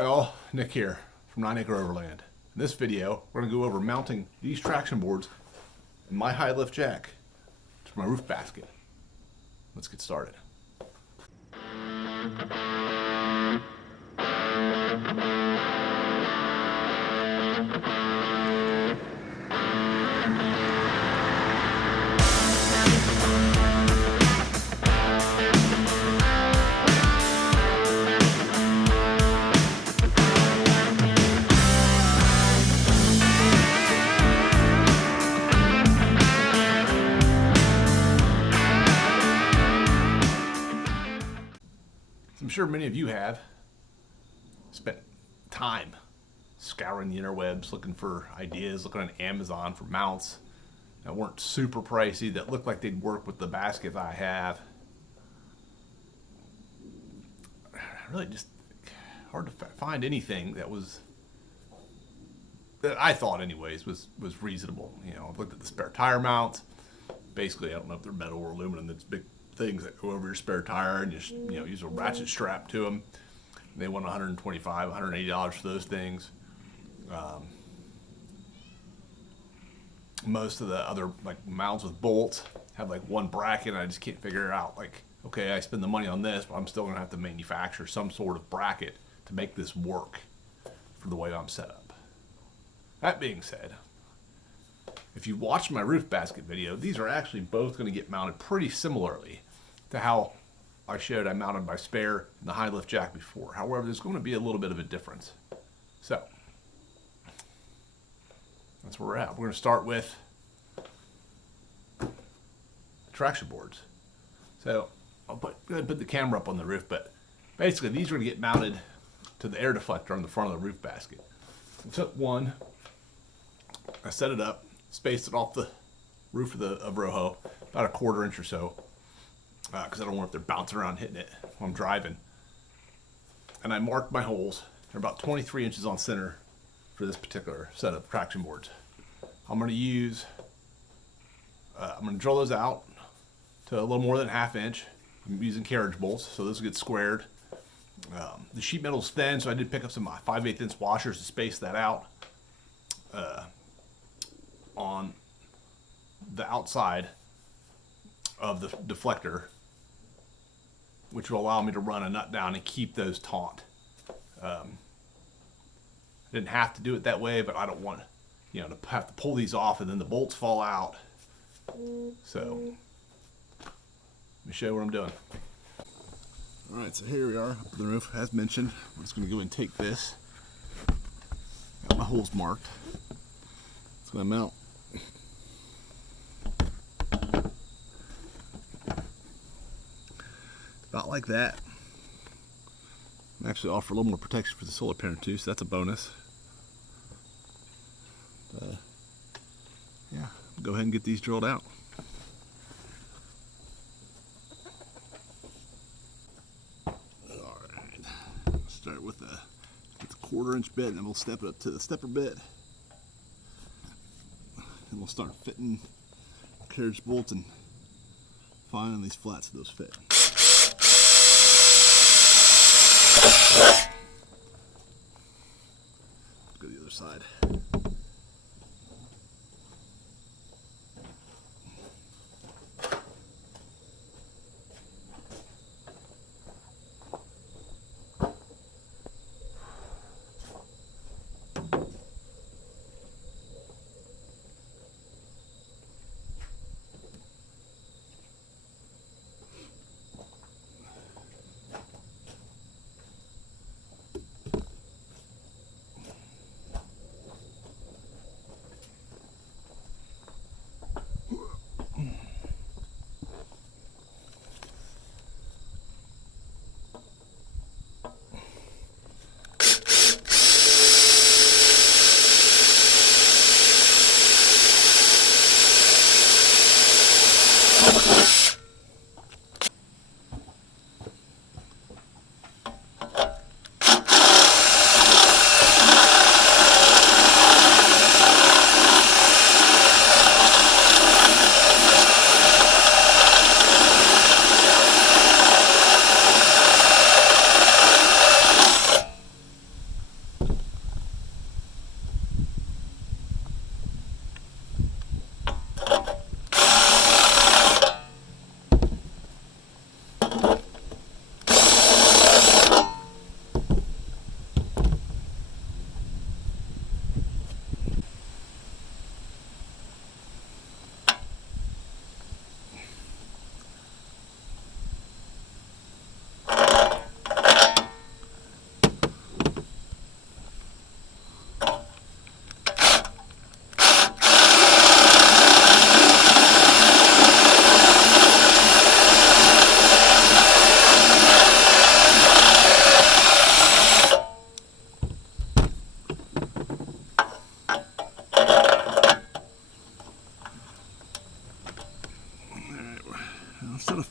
Hi all, Nick here from 9 Acre Overland. In this video, we're going to go over mounting these traction boards in my high lift jack to my roof basket. Let's get started. I'm sure many of you have spent time scouring the interwebs looking for ideas, looking on Amazon for mounts that weren't super pricey, that looked like they'd work with the basket I have. Really just hard to find anything that I thought anyways was reasonable. You know, I've looked at the spare tire mounts. Basically, I don't know if they're metal or aluminum. That's big things that go over your spare tire, and just use a ratchet strap to them. They want $125, $180 for those things. Most of the other mounts with bolts have one bracket, and I just can't figure it out. Okay, I spend the money on this, but I'm still gonna have to manufacture some sort of bracket to make this work for the way I'm set up. That being said, if you watch my roof basket video, these are actually both going to get mounted pretty similarly to how I showed I mounted my spare in the high lift jack before. However, there's going to be a little bit of a difference. So that's where we're at. We're going to start with the traction boards. So I'll go ahead and put the camera up on the roof, but basically these are going to get mounted to the air deflector on the front of the roof basket. I took one, I set it up, spaced it off the roof of Rojo about a 1/4 inch or so, because I don't want if they're bouncing around hitting it while I'm driving. And I marked my holes. They're about 23 inches on center for this particular set of traction boards. I'm going to use, I'm going to drill those out to a little more than 1/2 inch. I'm using carriage bolts, so those will get squared. The sheet metal's thin, so I did pick up some 5/8 inch washers to space that out. On the outside of the deflector, which will allow me to run a nut down and keep those taut. I didn't have to do it that way, but I don't want to have to pull these off and then the bolts fall out. So let me show you what I'm doing. All right, so here we are up on the roof. As mentioned, I'm just going to go and take this. Got my holes marked. It's going to mount about like that. I'm actually offer a little more protection for the solar panel too, so that's a bonus. Yeah, go ahead and get these drilled out. Alright, start with the 1/4 inch bit, and then we'll step it up to the stepper bit. And we'll start fitting carriage bolts and finding these flats of those fit. Go to the other side.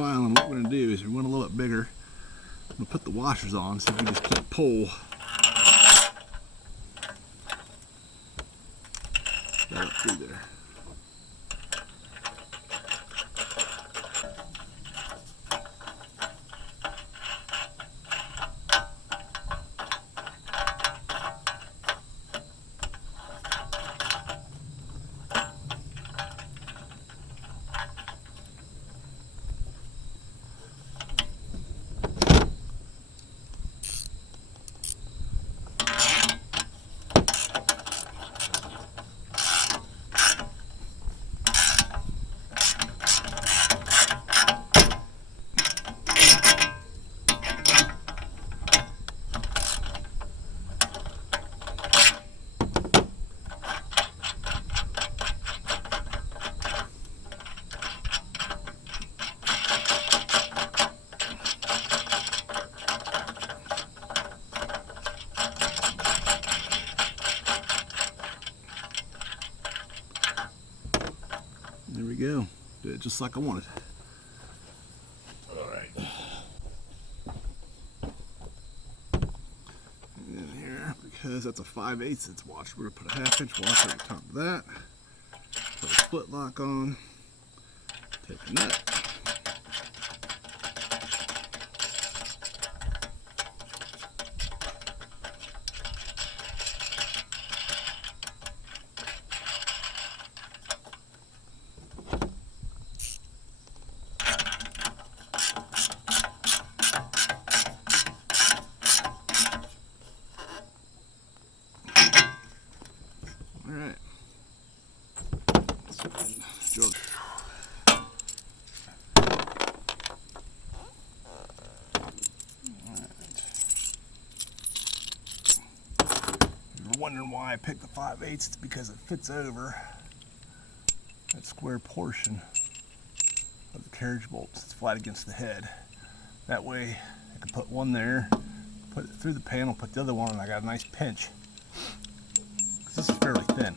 filing, what we're going to do is we want a little bit bigger. I'm going to put the washers on so we just can't pull that up through there. There we go. Did it just like I wanted. Alright. And in here, because that's a 5/8 inch washer, we're going to put a 1/2 inch washer on top of that. Put a split lock on. Take a nut. Alright. George. You're wondering why I picked the 5/8, it's because it fits over that square portion of the carriage bolts. It's flat against the head. That way I can put one there, put it through the panel, put the other one, and I got a nice pinch. This is fairly thin.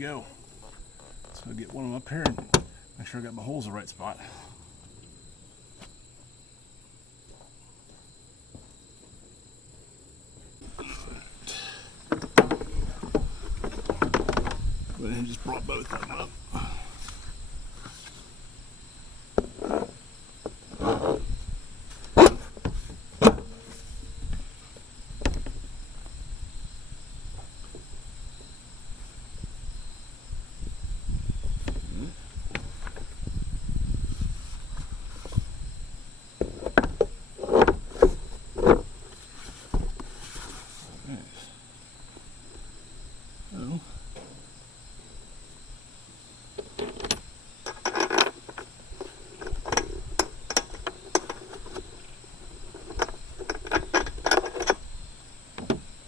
Go. So I'll get one of them up here and make sure I got my holes in the right spot. Go ahead and just brought both of them up.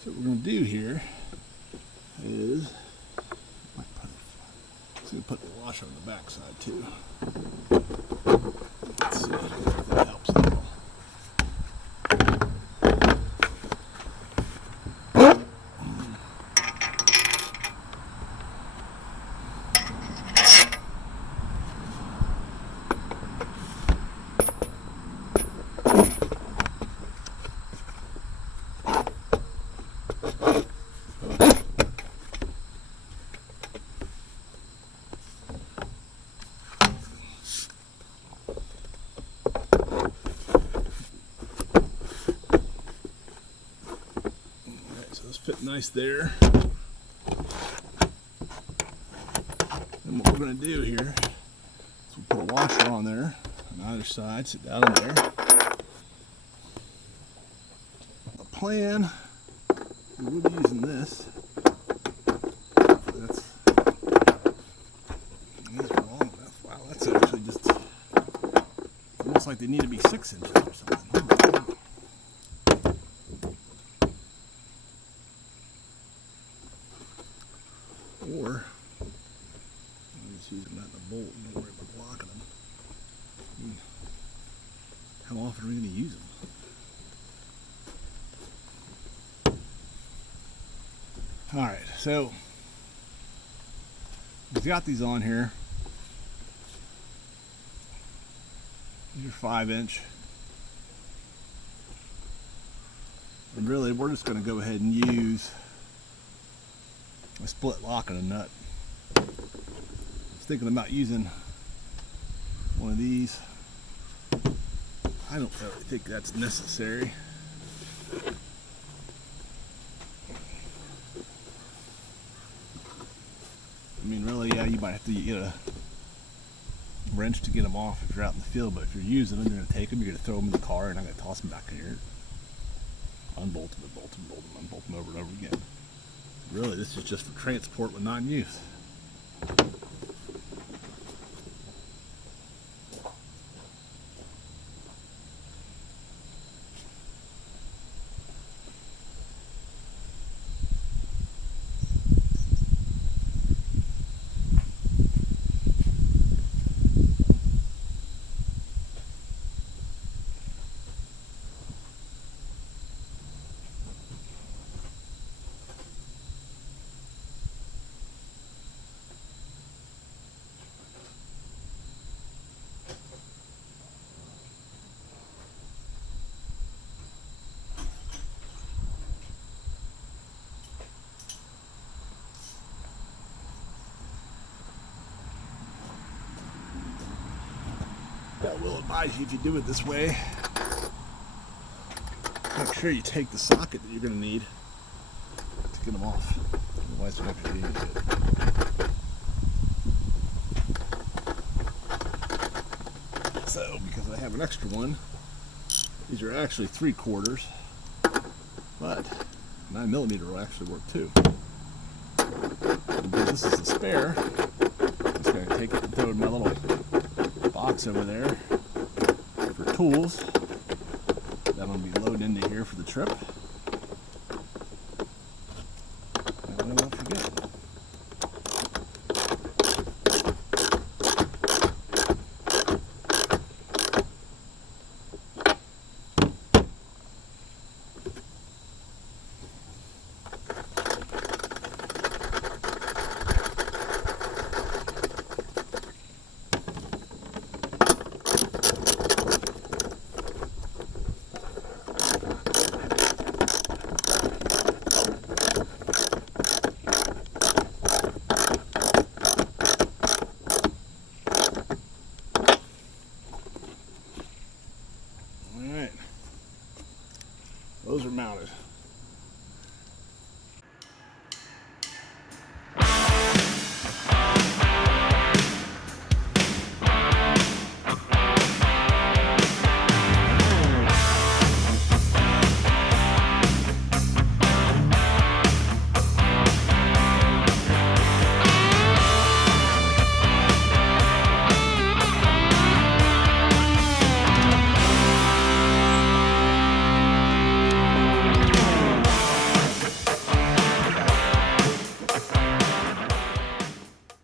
What we're going to do here is put the washer on the back side too. Let's see if that helps at all. nice there. And what we're going to do here is we'll put a washer on there on either side, sit down in there. The plan, we will be using this. These are long enough. Wow, that's actually just almost like they need to be 6 inches or something. Or I'm just using that in a bolt and don't worry about blocking them. How often are we going to use them? Alright, so we've got these on here. These are 5-inch. And really we're just going to go ahead and use a split lock and a nut. I was thinking about using one of these. I don't really think that's necessary. I mean, really, yeah, you might have to get a wrench to get them off if you're out in the field, but if you're using them, you're going to take them, you're going to throw them in the car, and I'm going to toss them back in here. Unbolt them, bolt them, bolt them, unbolt them over and over again. Really, this is just for transport when not in use. I will advise you, if you do it this way, make sure you take the socket that you're going to need to get them off. Otherwise, you're not going to do any good. So, because I have an extra one, these are actually 3/4, but 9mm will actually work too. And because this is the spare, I'm just going to take it and throw it in my little box over there for tools that I'm going to be loading into here for the trip. And I won't forget. Those are mounted.